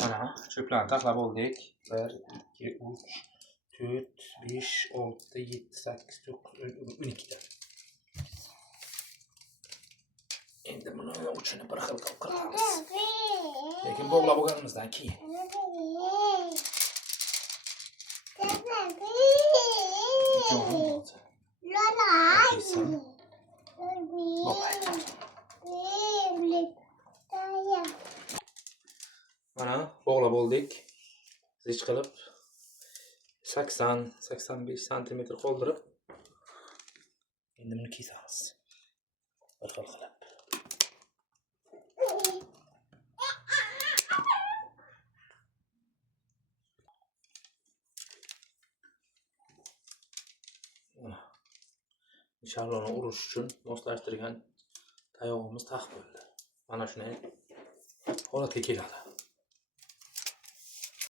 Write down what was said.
Mana çöplarni taxlab oldik. 1, 2, 3, 4, 5, 6, 7, 8, 9, 12 ta. Endi buni uchini bir xil qilib qilamiz. Lekin bog'lab olganimizdan keyin. Mana bog'lab oldik. Zich qilib 80-85 cm qoldirib endi buni kesamiz. Bir xil qilib. Nishonlarni urish uchun moslashtirgan tayog'imiz taq bo'ldi. Mana shunday holatga keladi.